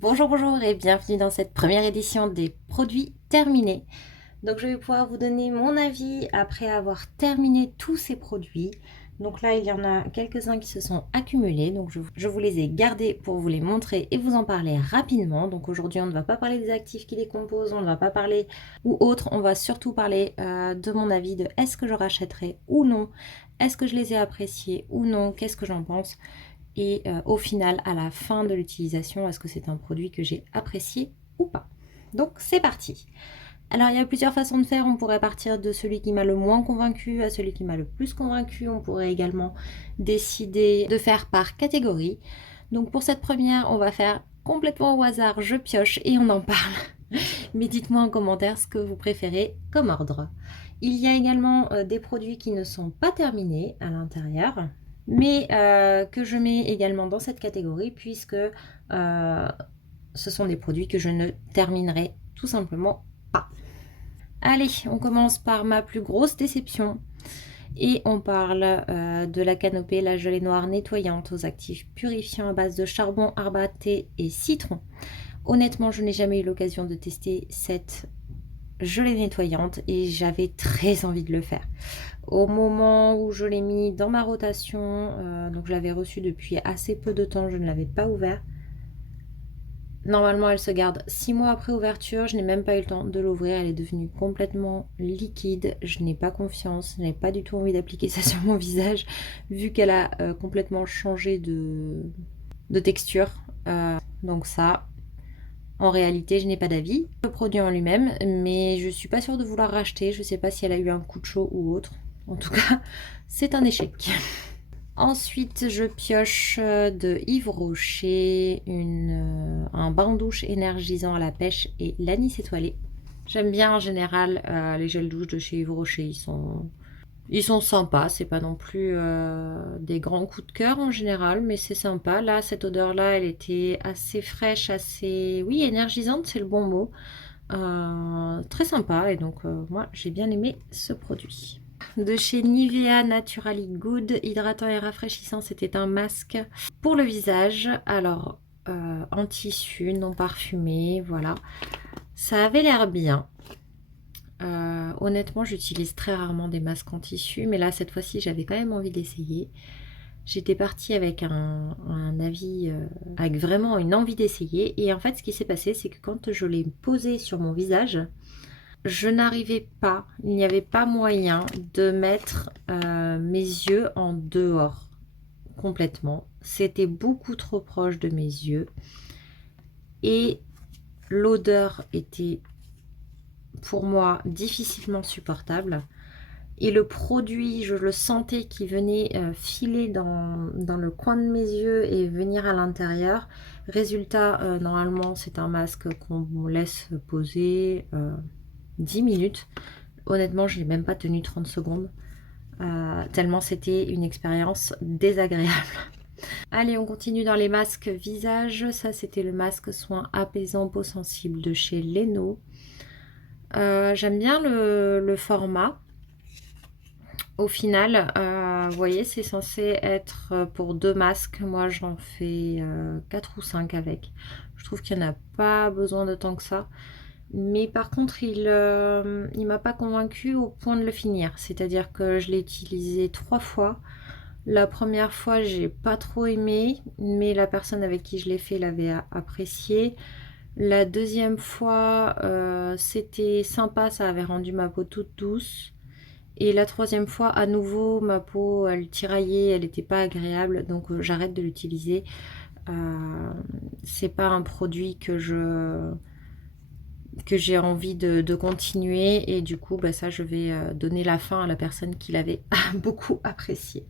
Bonjour, bonjour et bienvenue dans cette première édition des produits terminés. Donc je vais pouvoir vous donner mon avis après avoir terminé tous ces produits. Donc là, il y en a quelques-uns qui se sont accumulés. Donc je vous les ai gardés pour vous les montrer et vous en parler rapidement. Donc aujourd'hui, on ne va pas parler des actifs qui les composent, on ne va pas parler ou autre. On va surtout parler de mon avis de est-ce que je rachèterai ou non, est-ce que je les ai appréciés ou non, qu'est-ce que j'en pense. Et au final, à la fin de l'utilisation, est-ce que c'est un produit que j'ai apprécié ou pas? Donc c'est parti. Alors il y a plusieurs façons de faire. On pourrait partir de celui qui m'a le moins convaincu à celui qui m'a le plus convaincu. On pourrait également décider de faire par catégorie. Donc pour cette première, on va faire complètement au hasard. Je pioche et on en parle. Mais dites-moi en commentaire ce que vous préférez comme ordre. Il y a également des produits qui ne sont pas terminés à l'intérieur, mais que je mets également dans cette catégorie puisque ce sont des produits que je ne terminerai tout simplement pas. Allez, on commence par ma plus grosse déception. Et on parle de la canopée, la gelée noire nettoyante aux actifs purifiants à base de charbon, arbat, thé et citron. Honnêtement, je n'ai jamais eu l'occasion de tester cette gelée nettoyante et j'avais très envie de le faire. Au moment où je l'ai mis dans ma rotation, donc je l'avais reçu depuis assez peu de temps, je ne l'avais pas ouvert. Normalement, elle se garde 6 mois après ouverture. Je n'ai même pas eu le temps de l'ouvrir. Elle est devenue complètement liquide. Je n'ai pas confiance. Je n'ai pas du tout envie d'appliquer ça sur mon visage, vu qu'elle a complètement changé de texture. Donc ça, en réalité, je n'ai pas d'avis. Le produit en lui-même, mais je suis pas sûre de vouloir racheter. Je sais pas si elle a eu un coup de chaud ou autre. En tout cas, c'est un échec. Ensuite, je pioche de Yves Rocher un bain-douche énergisant à la pêche et l'anis étoilé. J'aime bien en général les gels douche de chez Yves Rocher. Ils sont sympas. C'est pas non plus des grands coups de cœur en général, mais c'est sympa. Là, cette odeur-là, elle était assez fraîche, assez, oui, énergisante, c'est le bon mot. Très sympa. Et donc, moi, j'ai bien aimé ce produit. De chez Nivea Naturally Good, hydratant et rafraîchissant, c'était un masque pour le visage. Alors, en tissu, non parfumé, voilà. Ça avait l'air bien. Honnêtement, j'utilise très rarement des masques en tissu, mais là, cette fois-ci, j'avais quand même envie d'essayer. J'étais partie avec un avis, avec vraiment une envie d'essayer. Et en fait, ce qui s'est passé, c'est que quand je l'ai posé sur mon visage, je n'arrivais pas, il n'y avait pas moyen de mettre mes yeux en dehors complètement. C'était beaucoup trop proche de mes yeux et l'odeur était pour moi difficilement supportable. Et le produit, je le sentais qui venait filer dans le coin de mes yeux et venir à l'intérieur. Résultat, normalement, c'est un masque qu'on laisse poser 10 minutes. Honnêtement, je n'ai même pas tenu 30 secondes, tellement c'était une expérience désagréable. Allez, on continue dans les masques visage. Ça, c'était le masque soin apaisant peau sensible de chez Leno. J'aime bien le format. Au final, vous voyez, c'est censé être pour 2 masques. Moi, j'en fais 4 ou 5 avec. Je trouve qu'il n'y en a pas besoin de tant que ça. Mais par contre, il m'a pas convaincu au point de le finir. C'est-à-dire que je l'ai utilisé 3 fois. La première fois, j'ai pas trop aimé, mais la personne avec qui je l'ai fait l'avait apprécié. La deuxième fois, c'était sympa, ça avait rendu ma peau toute douce. Et la troisième fois, à nouveau, ma peau, elle tiraillait, elle n'était pas agréable, donc j'arrête de l'utiliser. C'est pas un produit que j'ai envie de continuer et du coup bah, ça je vais donner la fin à la personne qui l'avait beaucoup apprécié.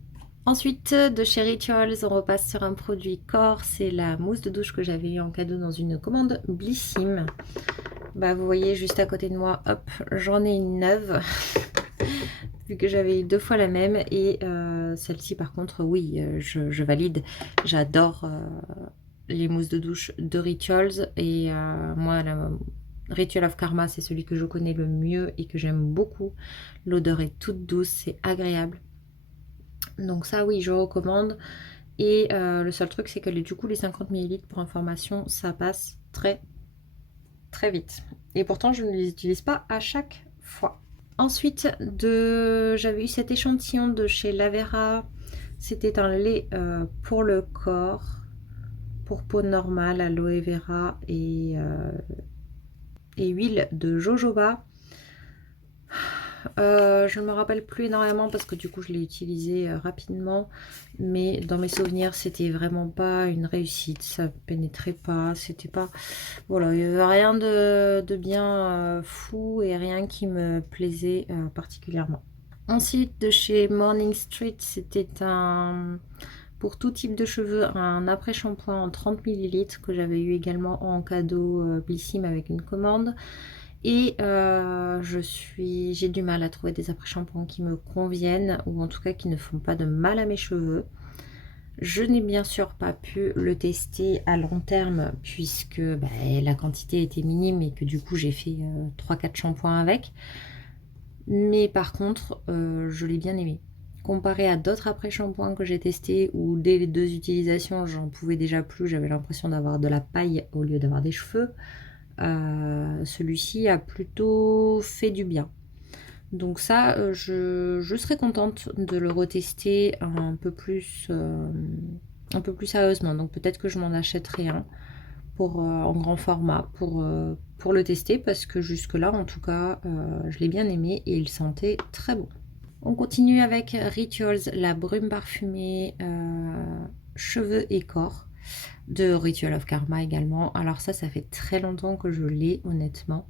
Ensuite de chez Rituals on repasse sur un produit corps, c'est la mousse de douche que j'avais eu en cadeau dans une commande Blissim. Bah, vous voyez juste à côté de moi, hop, j'en ai une neuve vu que j'avais eu 2 fois la même et celle-ci par contre oui je valide, j'adore les mousses de douche de Rituals et moi la Ritual of Karma, c'est celui que je connais le mieux et que j'aime beaucoup. L'odeur est toute douce, c'est agréable. Donc ça, oui, je recommande. Et le seul truc, c'est que du coup, les 50 ml pour information, ça passe très très vite. Et pourtant, je ne les utilise pas à chaque fois. Ensuite, j'avais eu cet échantillon de chez Lavera. C'était un lait pour le corps, pour peau normale, aloe vera et huile de jojoba. Je ne me rappelle plus énormément parce que du coup je l'ai utilisé rapidement, mais dans mes souvenirs c'était vraiment pas une réussite, ça pénétrait pas, c'était pas, voilà, il n'y avait rien de bien fou et rien qui me plaisait particulièrement. Ensuite, de chez Morning Street, c'était pour tout type de cheveux, un après-shampoing en 30 ml que j'avais eu également en cadeau Blissim avec une commande. Et j'ai du mal à trouver des après-shampoings qui me conviennent, ou en tout cas qui ne font pas de mal à mes cheveux. Je n'ai bien sûr pas pu le tester à long terme puisque la quantité était minime et que du coup j'ai fait 3-4 shampoings avec. Mais par contre, je l'ai bien aimé. Comparé à d'autres après-shampoings que j'ai testés où dès les 2 utilisations, j'en pouvais déjà plus, j'avais l'impression d'avoir de la paille au lieu d'avoir des cheveux. Celui-ci a plutôt fait du bien. Donc ça, je serais contente de le retester un peu plus sérieusement. Donc peut-être que je m'en achèterai un en grand format pour le tester parce que jusque-là, en tout cas, je l'ai bien aimé et il sentait très bon. On continue avec Rituals, la brume parfumée cheveux et corps de Ritual of Karma également. Alors ça fait très longtemps que je l'ai, honnêtement.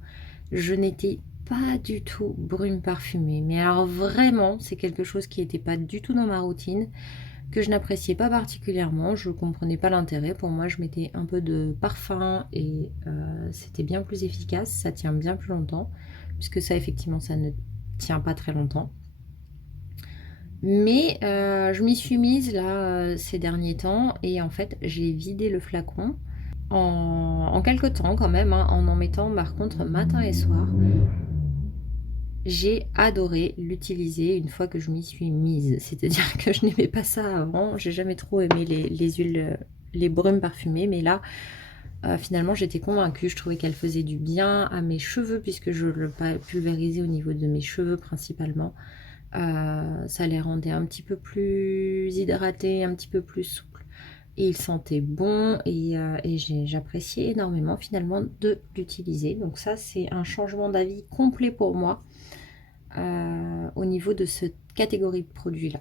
Je n'étais pas du tout brume parfumée, mais alors vraiment, c'est quelque chose qui n'était pas du tout dans ma routine, que je n'appréciais pas particulièrement. Je comprenais pas l'intérêt. Pour moi, je mettais un peu de parfum et c'était bien plus efficace. Ça tient bien plus longtemps, puisque ça, effectivement, ça ne tient pas très longtemps. Mais je m'y suis mise là ces derniers temps et en fait j'ai vidé le flacon en quelques temps quand même, hein, en mettant par contre matin et soir. J'ai adoré l'utiliser une fois que je m'y suis mise. C'est-à-dire que je n'aimais pas ça avant. J'ai jamais trop aimé les huiles, les brumes parfumées, mais là finalement j'étais convaincue. Je trouvais qu'elle faisait du bien à mes cheveux puisque je le pulvérisais au niveau de mes cheveux principalement. Ça les rendait un petit peu plus hydratés, un petit peu plus souples. Et ils sentaient bon et j'appréciais énormément finalement de l'utiliser. Donc ça, c'est un changement d'avis complet pour moi au niveau de cette catégorie de produits-là.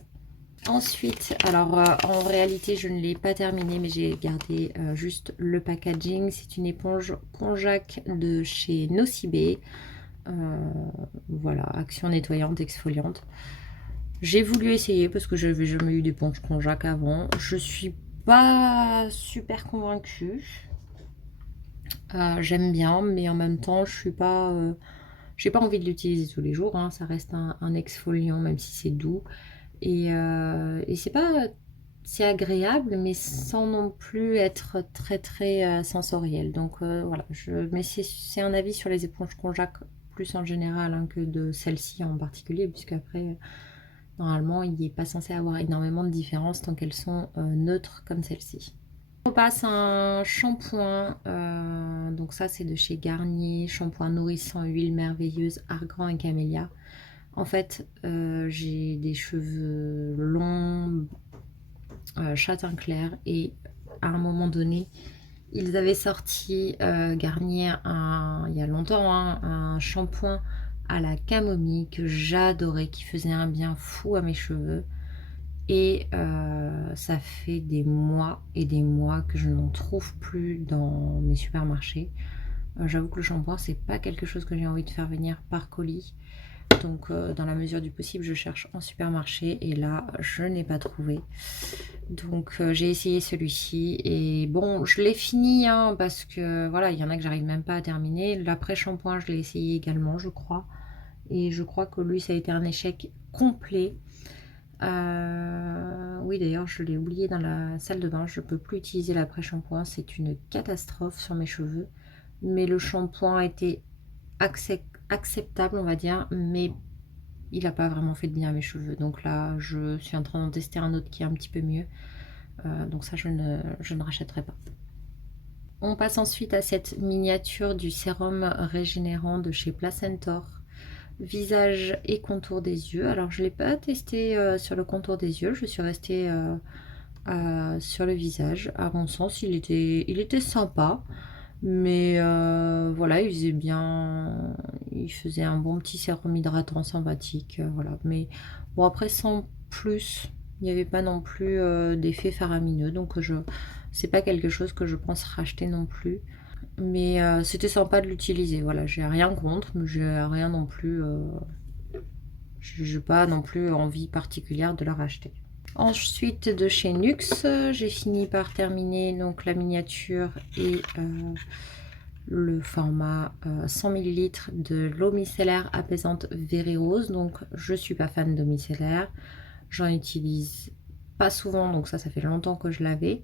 Ensuite, alors en réalité, je ne l'ai pas terminé, mais j'ai gardé juste le packaging. C'est une éponge konjac de chez Nocibé. Voilà, action nettoyante, exfoliante. J'ai voulu essayer parce que j'avais jamais eu d'éponge konjac avant. Je suis pas super convaincue. J'aime bien, mais en même temps, je suis pas. J'ai pas envie de l'utiliser tous les jours. Hein. Ça reste un exfoliant, même si c'est doux. Et c'est pas. C'est agréable, mais sans non plus être très très sensoriel. Donc voilà. Mais c'est un avis sur les éponges konjac plus en général hein, que de celle-ci en particulier, puisque après. Normalement, il n'est pas censé avoir énormément de différence tant qu'elles sont neutres comme celle-ci. On passe à un shampoing. Donc ça, c'est de chez Garnier. Shampoing nourrissant, huile merveilleuse, argan et camélia. En fait, j'ai des cheveux longs, châtain clair. Et à un moment donné, ils avaient sorti Garnier il y a longtemps hein, un shampoing à la camomille que j'adorais, qui faisait un bien fou à mes cheveux. Et ça fait des mois et des mois que je n'en trouve plus dans mes supermarchés. J'avoue que le shampoing, c'est pas quelque chose que j'ai envie de faire venir par colis. Donc dans la mesure du possible, je cherche en supermarché et là, je n'ai pas trouvé. Donc j'ai essayé celui-ci et bon, je l'ai fini hein, parce que voilà, il y en a que j'arrive même pas à terminer. L'après-shampoing, je l'ai essayé également, je crois. Et je crois que lui, ça a été un échec complet. Oui, d'ailleurs, je l'ai oublié dans la salle de bain. Je ne peux plus utiliser l'après-shampoing. C'est une catastrophe sur mes cheveux. Mais le shampoing était acceptable, on va dire. Mais il n'a pas vraiment fait de bien à mes cheveux. Donc là, je suis en train d'en tester un autre qui est un petit peu mieux. Donc ça, je ne rachèterai pas. On passe ensuite à cette miniature du sérum régénérant de chez Placentor. Visage et contour des yeux. Alors je ne l'ai pas testé sur le contour des yeux, je suis restée sur le visage. À mon sens, il était sympa. Mais voilà, il faisait un bon petit sérum hydratant sympathique, voilà. Mais bon, après, sans plus, il n'y avait pas non plus d'effet faramineux, donc c'est pas quelque chose que je pense racheter non plus. Mais c'était sympa de l'utiliser, voilà, j'ai rien contre, mais j'ai rien non plus, j'ai pas non plus envie particulière de la racheter. Ensuite, de chez NUX, j'ai fini par terminer donc la miniature et le format 100 ml de l'eau micellaire apaisante Véré Rose. Donc je suis pas fan d'eau micellaire, j'en utilise pas souvent, donc ça fait longtemps que je l'avais.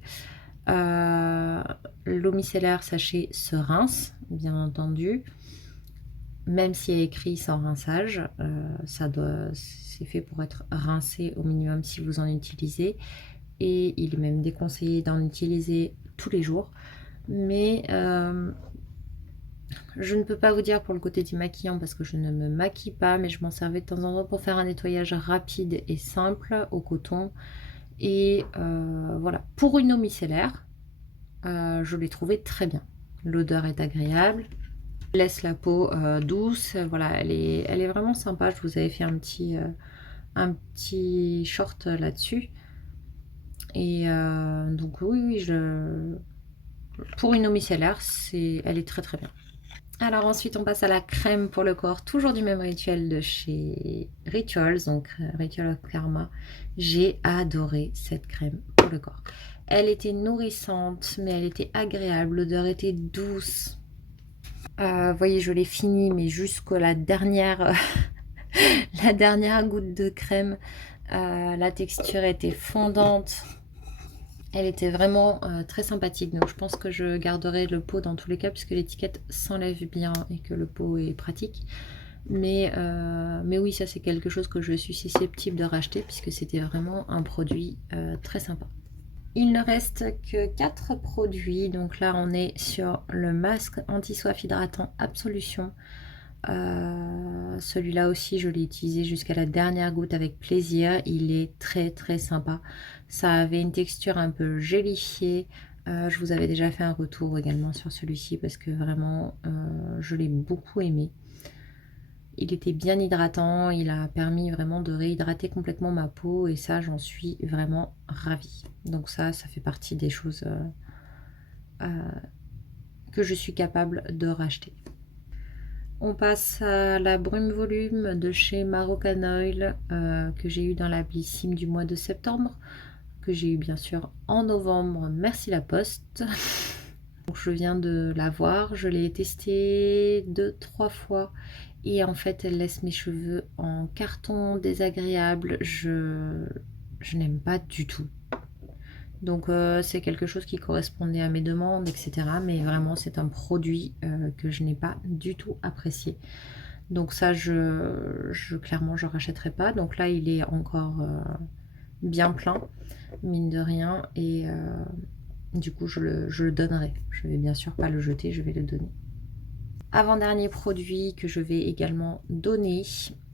L'eau micellaire, sachez, se rince, bien entendu, même si elle est écrit sans rinçage, c'est fait pour être rincé au minimum si vous en utilisez, et il est même déconseillé d'en utiliser tous les jours. Mais je ne peux pas vous dire pour le côté démaquillant parce que je ne me maquille pas, mais je m'en servais de temps en temps pour faire un nettoyage rapide et simple au coton. Et voilà, pour une eau micellaire, je l'ai trouvé très bien. L'odeur est agréable, laisse la peau douce, voilà, elle est vraiment sympa. Je vous avais fait un petit short là-dessus. Et donc oui, pour une eau micellaire, elle est très très bien. Alors ensuite, on passe à la crème pour le corps, toujours du même rituel de chez Rituals, donc Ritual of Karma. J'ai adoré cette crème pour le corps. Elle était nourrissante, mais elle était agréable, l'odeur était douce. Vous voyez, je l'ai finie, mais jusqu'à la dernière, la dernière goutte de crème. La texture était fondante. Elle était vraiment très sympathique, donc je pense que je garderai le pot dans tous les cas puisque l'étiquette s'enlève bien et que le pot est pratique. Mais oui, ça c'est quelque chose que je suis susceptible de racheter puisque c'était vraiment un produit très sympa. Il ne reste que 4 produits, donc là on est sur le masque anti-soif hydratant Absolution. Celui-là aussi je l'ai utilisé jusqu'à la dernière goutte avec plaisir, il est très très sympa. Ça avait une texture un peu gélifiée. Je vous avais déjà fait un retour également sur celui-ci parce que vraiment je l'ai beaucoup aimé. Il était bien hydratant, il a permis vraiment de réhydrater complètement ma peau et ça j'en suis vraiment ravie. Donc ça fait partie des choses que je suis capable de racheter. On passe à la brume volume de chez Moroccan Oil que j'ai eu dans la Blissim du mois de septembre, que j'ai eu bien sûr en novembre, merci la poste. Donc je viens de l'avoir, je l'ai testé 2-3 fois et en fait elle laisse mes cheveux en carton désagréable, je n'aime pas du tout. Donc c'est quelque chose qui correspondait à mes demandes, etc. Mais vraiment c'est un produit que je n'ai pas du tout apprécié. Donc ça clairement je rachèterai pas. Donc là il est encore bien plein, mine de rien. Et du coup je le donnerai. Je vais bien sûr pas le jeter, je vais le donner. Avant-dernier produit que je vais également donner,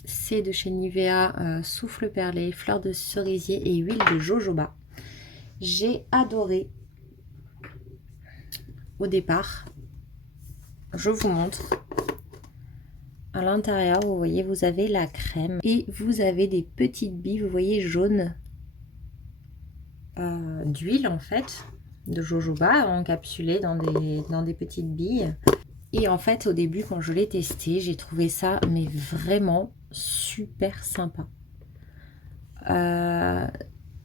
c'est de chez Nivea Souffle Perlé, fleur de cerisier et huile de jojoba. J'ai adoré au départ. Je vous montre. À l'intérieur, vous voyez, vous avez la crème et vous avez des petites billes, vous voyez, jaunes d'huile en fait, de jojoba encapsulées dans des petites billes. Et en fait, au début, quand je l'ai testé, j'ai trouvé ça mais vraiment super sympa.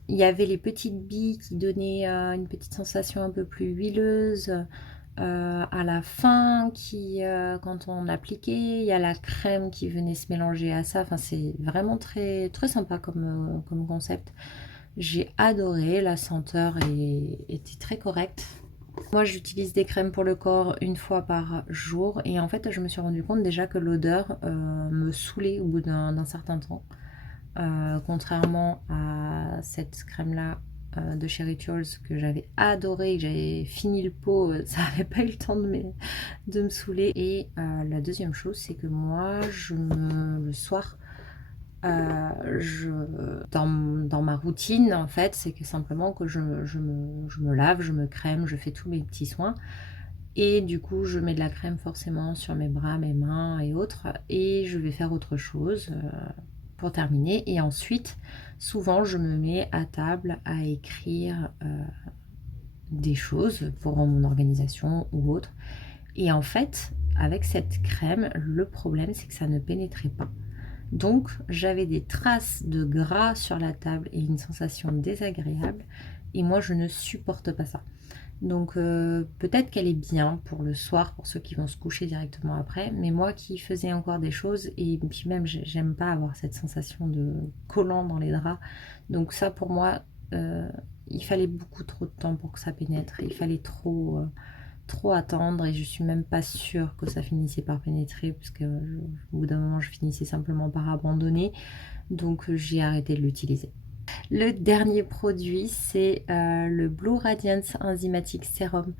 Il y avait les petites billes qui donnaient une petite sensation un peu plus huileuse à la fin, quand on l'appliquait, il y a la crème qui venait se mélanger à ça. Enfin, c'est vraiment très, très sympa comme concept. J'ai adoré, la senteur était très correcte. Moi, j'utilise des crèmes pour le corps une fois par jour et en fait, je me suis rendu compte déjà que l'odeur me saoulait au bout d'un certain temps. Contrairement à cette crème là de chez Rituals que j'avais adoré, que j'avais fini le pot, ça n'avait pas eu le temps de me saouler. Et la deuxième chose, c'est que moi, le soir, dans ma routine, en fait, c'est que simplement que je me lave, je me crème, je fais tous mes petits soins. Et du coup, je mets de la crème forcément sur mes bras, mes mains et autres. Et je vais faire autre chose pour terminer. Et ensuite, souvent, je me mets à table à écrire des choses pour mon organisation ou autre. Et en fait, avec cette crème, le problème, c'est que ça ne pénétrait pas. Donc, j'avais des traces de gras sur la table et une sensation désagréable. Et moi, je ne supporte pas ça. Donc, peut-être qu'elle est bien pour le soir, pour ceux qui vont se coucher directement après. Mais moi qui faisais encore des choses, et puis même, j'aime pas avoir cette sensation de collant dans les draps. Donc ça, pour moi, il fallait beaucoup trop de temps pour que ça pénètre. Il fallait trop attendre et je suis même pas sûre que ça finissait par pénétrer parce que au bout d'un moment je finissais simplement par abandonner, donc j'ai arrêté de l'utiliser. Le dernier produit, c'est le Blue Radiance Enzymatic Serum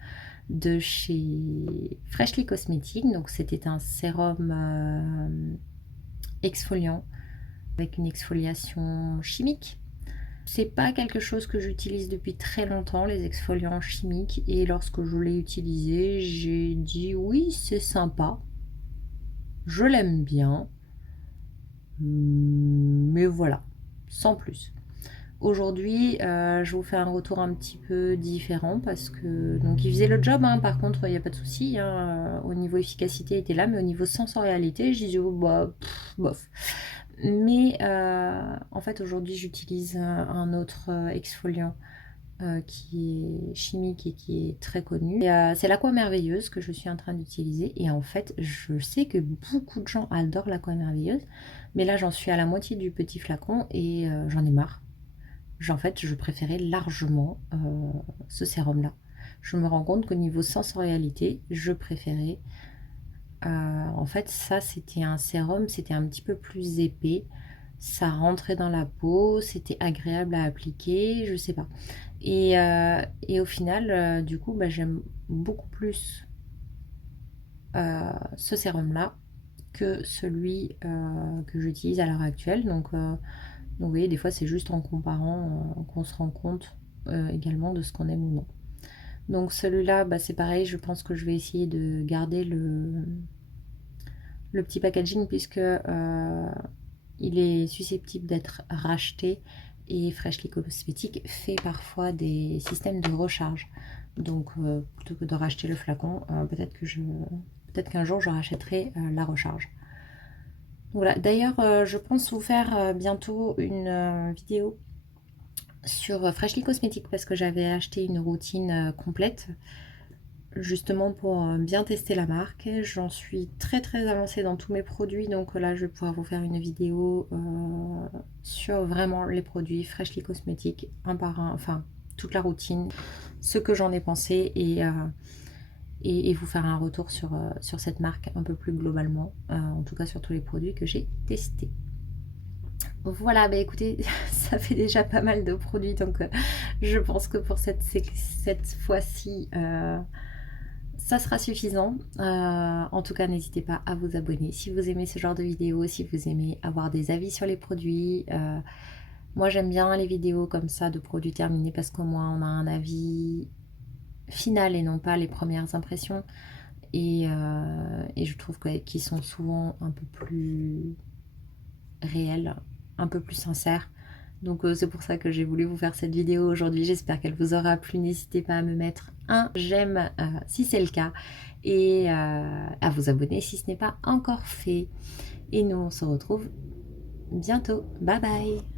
de chez Freshly Cosmetics. Donc c'était un sérum exfoliant avec une exfoliation chimique. C'est pas quelque chose que j'utilise depuis très longtemps, les exfoliants chimiques, et lorsque je l'ai utilisé, j'ai dit oui, c'est sympa, je l'aime bien, mais voilà, sans plus. Aujourd'hui, je vous fais un retour un petit peu différent parce que donc il faisait le job, hein, par contre il n'y a pas de souci, hein, au niveau efficacité il était là, mais au niveau sensorialité, je disais oh, bah, bof. Mais en fait aujourd'hui j'utilise un autre exfoliant qui est chimique et qui est très connu. C'est l'Aqua Merveilleuse que je suis en train d'utiliser. Et en fait, je sais que beaucoup de gens adorent l'Aqua Merveilleuse. Mais là, j'en suis à la moitié du petit flacon et j'en ai marre. En fait, je préférais largement ce sérum-là. Je me rends compte qu'au niveau sensorialité, je préférais. En fait, ça, c'était un sérum, c'était un petit peu plus épais. Ça rentrait dans la peau, c'était agréable à appliquer, je sais pas. Et au final, du coup, bah, j'aime beaucoup plus ce sérum-là que celui que j'utilise à l'heure actuelle. Donc, vous voyez, des fois, c'est juste en comparant qu'on se rend compte également de ce qu'on aime ou non. Donc, celui-là, bah, c'est pareil, je pense que je vais essayer de garder le petit packaging puisque il est susceptible d'être racheté et Freshly Cosmetics fait parfois des systèmes de recharge. Donc plutôt que de racheter le flacon, peut-être qu'un jour je rachèterai la recharge. Voilà. D'ailleurs, je pense vous faire bientôt une vidéo sur Freshly Cosmetics parce que j'avais acheté une routine complète justement pour bien tester la marque. J'en suis très avancée dans tous mes produits, donc là je vais pouvoir vous faire une vidéo sur vraiment les produits Freshly Cosmetics, un par un, enfin toute la routine, ce que j'en ai pensé et vous faire un retour sur cette marque un peu plus globalement, en tout cas sur tous les produits que j'ai testés. Voilà, bah écoutez, ça fait déjà pas mal de produits, donc je pense que pour cette fois-ci, ça sera suffisant. En tout cas, n'hésitez pas à vous abonner si vous aimez ce genre de vidéos, si vous aimez avoir des avis sur les produits. Moi, j'aime bien les vidéos comme ça de produits terminés parce qu'au moins on a un avis final et non pas les premières impressions. Et je trouve qu'ils sont souvent un peu plus réels, un peu plus sincères. Donc c'est pour ça que j'ai voulu vous faire cette vidéo aujourd'hui. J'espère qu'elle vous aura plu. N'hésitez pas à me mettre un j'aime si c'est le cas et à vous abonner si ce n'est pas encore fait. Et nous on se retrouve bientôt. Bye bye.